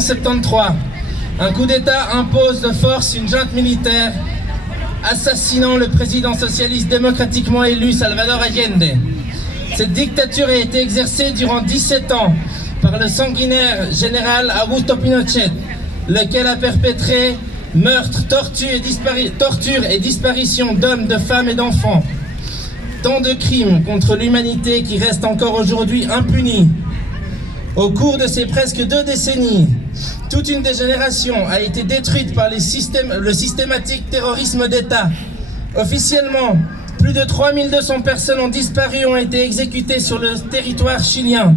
1973. Un coup d'État impose de force une junte militaire, assassinant le président socialiste démocratiquement élu Salvador Allende. Cette dictature a été exercée durant 17 ans par le sanguinaire général Augusto Pinochet, lequel a perpétré meurtres, tortures et disparitions d'hommes, de femmes et d'enfants. Tant de crimes contre l'humanité qui restent encore aujourd'hui impunis. Au cours de ces presque 2 décennies, toute une des générations a été détruite par le systématique terrorisme d'État. Officiellement, plus de 3200 personnes ont disparu, ont été exécutées sur le territoire chilien.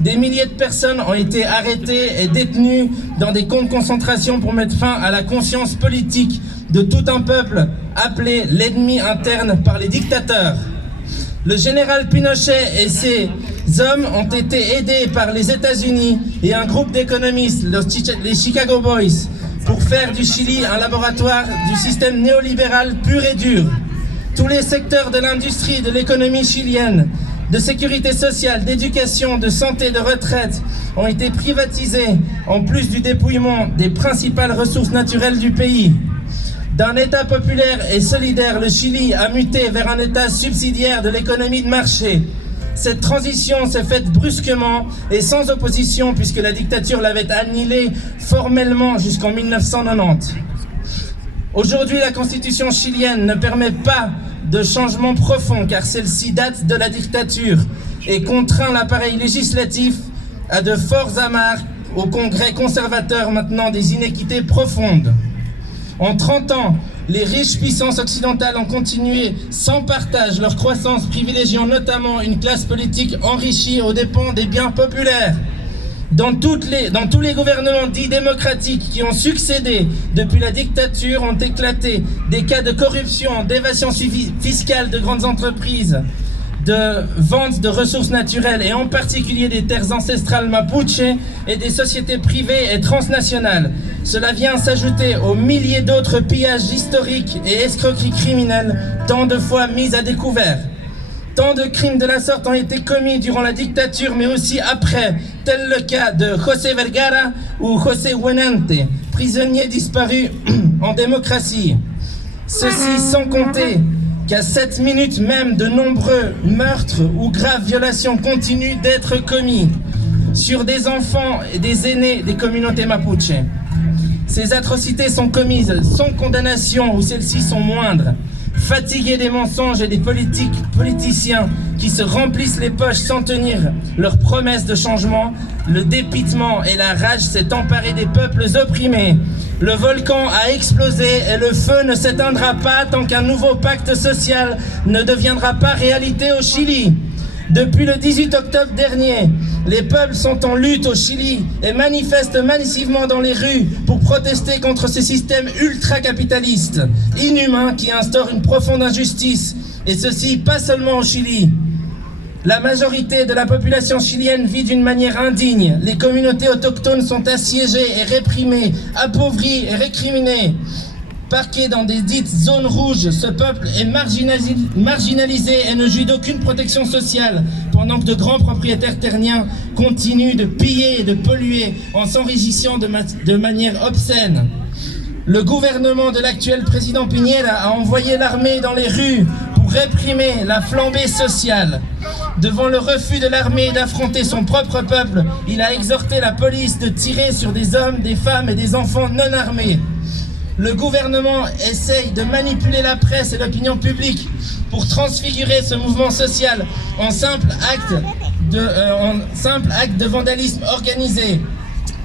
Des milliers de personnes ont été arrêtées et détenues dans des camps de concentration pour mettre fin à la conscience politique de tout un peuple appelé l'ennemi interne par les dictateurs. Le général Pinochet et ses hommes ont été aidés par les États-Unis et un groupe d'économistes, les Chicago Boys, pour faire du Chili un laboratoire du système néolibéral pur et dur. Tous les secteurs de l'industrie, de l'économie chilienne, de sécurité sociale, d'éducation, de santé, de retraite ont été privatisés, en plus du dépouillement des principales ressources naturelles du pays. D'un État populaire et solidaire, le Chili a muté vers un État subsidiaire de l'économie de marché. Cette transition s'est faite brusquement et sans opposition, puisque la dictature l'avait annihilée formellement jusqu'en 1990. Aujourd'hui, la constitution chilienne ne permet pas de changement profond, car celle-ci date de la dictature et contraint l'appareil législatif à de forts amarres au Congrès conservateur maintenant des inéquités profondes. En 30 ans, les riches puissances occidentales ont continué sans partage leur croissance, privilégiant notamment une classe politique enrichie aux dépens des biens populaires. Dans tous les gouvernements dits démocratiques qui ont succédé depuis la dictature ont éclaté des cas de corruption, d'évasion fiscale de grandes entreprises, de vente de ressources naturelles et en particulier des terres ancestrales mapuche et des sociétés privées et transnationales. Cela vient s'ajouter aux milliers d'autres pillages historiques et escroqueries criminelles tant de fois mises à découvert. Tant de crimes de la sorte ont été commis durant la dictature, mais aussi après, tel le cas de José Vergara ou José Huenante, prisonniers disparus en démocratie. Ceci sans compter qu'à 7 minutes même, de nombreux meurtres ou graves violations continuent d'être commis sur des enfants et des aînés des communautés mapuche. Ces atrocités sont commises sans condamnation ou celles-ci sont moindres. Fatigués des mensonges et des politiciens qui se remplissent les poches sans tenir leurs promesses de changement, le dépitement et la rage s'est emparé des peuples opprimés. Le volcan a explosé et le feu ne s'éteindra pas tant qu'un nouveau pacte social ne deviendra pas réalité au Chili. Depuis le 18 octobre dernier, les peuples sont en lutte au Chili et manifestent massivement dans les rues pour protester contre ce système ultra-capitaliste, inhumain qui instaure une profonde injustice, et ceci pas seulement au Chili. La majorité de la population chilienne vit d'une manière indigne. Les communautés autochtones sont assiégées et réprimées, appauvries et récriminées. Parqué dans des dites zones rouges, ce peuple est marginalisé et ne jouit d'aucune protection sociale, pendant que de grands propriétaires terriens continuent de piller et de polluer en s'enrichissant de manière obscène. Le gouvernement de l'actuel président Piñera a envoyé l'armée dans les rues pour réprimer la flambée sociale. Devant le refus de l'armée d'affronter son propre peuple, il a exhorté la police de tirer sur des hommes, des femmes et des enfants non armés. Le gouvernement essaye de manipuler la presse et l'opinion publique pour transfigurer ce mouvement social en simple acte de vandalisme organisé.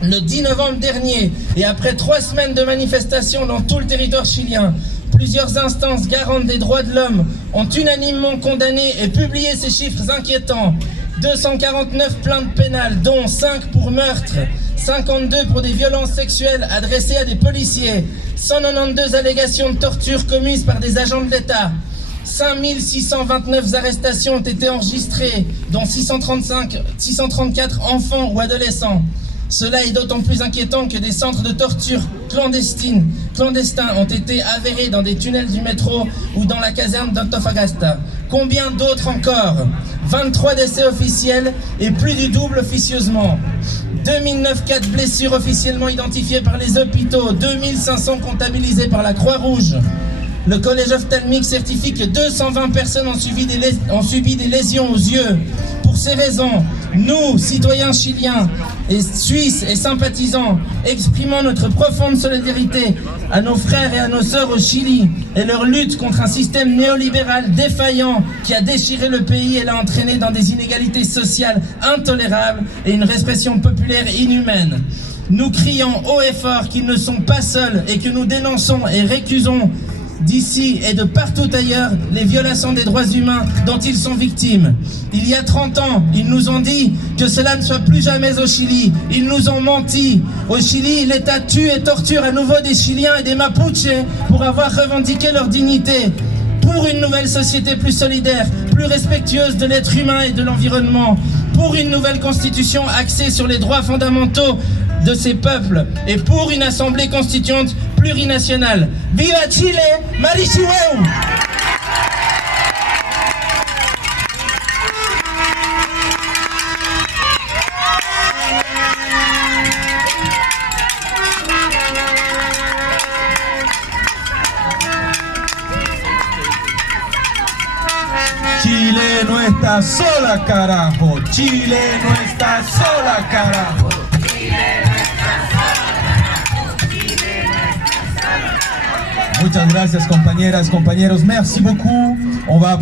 Le 10 novembre dernier, et après 3 semaines de manifestations dans tout le territoire chilien, plusieurs instances garantes des droits de l'homme ont unanimement condamné et publié ces chiffres inquiétants. 249 plaintes pénales, dont 5 pour meurtre, 52 pour des violences sexuelles adressées à des policiers, 192 allégations de torture commises par des agents de l'État. 5629 arrestations ont été enregistrées, dont 634 enfants ou adolescents. Cela est d'autant plus inquiétant que des centres de torture clandestins ont été avérés dans des tunnels du métro ou dans la caserne d'Antofagasta. Combien d'autres encore 23 décès officiels et plus du double officieusement. 2009 cas de blessures officiellement identifiées par les hôpitaux, 2500 comptabilisés par la Croix-Rouge. Le collège ophtalmique certifie que 220 personnes ont subi des lésions aux yeux. Pour ces raisons, nous, citoyens chiliens et suisses et sympathisants, exprimons notre profonde solidarité à nos frères et à nos sœurs au Chili et leur lutte contre un système néolibéral défaillant qui a déchiré le pays et l'a entraîné dans des inégalités sociales intolérables et une répression populaire inhumaine. Nous crions haut et fort qu'ils ne sont pas seuls et que nous dénonçons et récusons d'ici et de partout ailleurs les violations des droits humains dont ils sont victimes. Il y a 30 ans, ils nous ont dit que cela ne soit plus jamais au Chili. Ils nous ont menti. Au Chili, l'État tue et torture à nouveau des Chiliens et des Mapuches pour avoir revendiqué leur dignité. Pour une nouvelle société plus solidaire, plus respectueuse de l'être humain et de l'environnement. Pour une nouvelle constitution axée sur les droits fondamentaux de ces peuples et pour une assemblée constituante plurinationale. Viva Chile, Marichiweu! Chile no está sola, carajo. Chile no está sola, carajo. Muchas gracias, compañeras, compañeros. Merci beaucoup. On va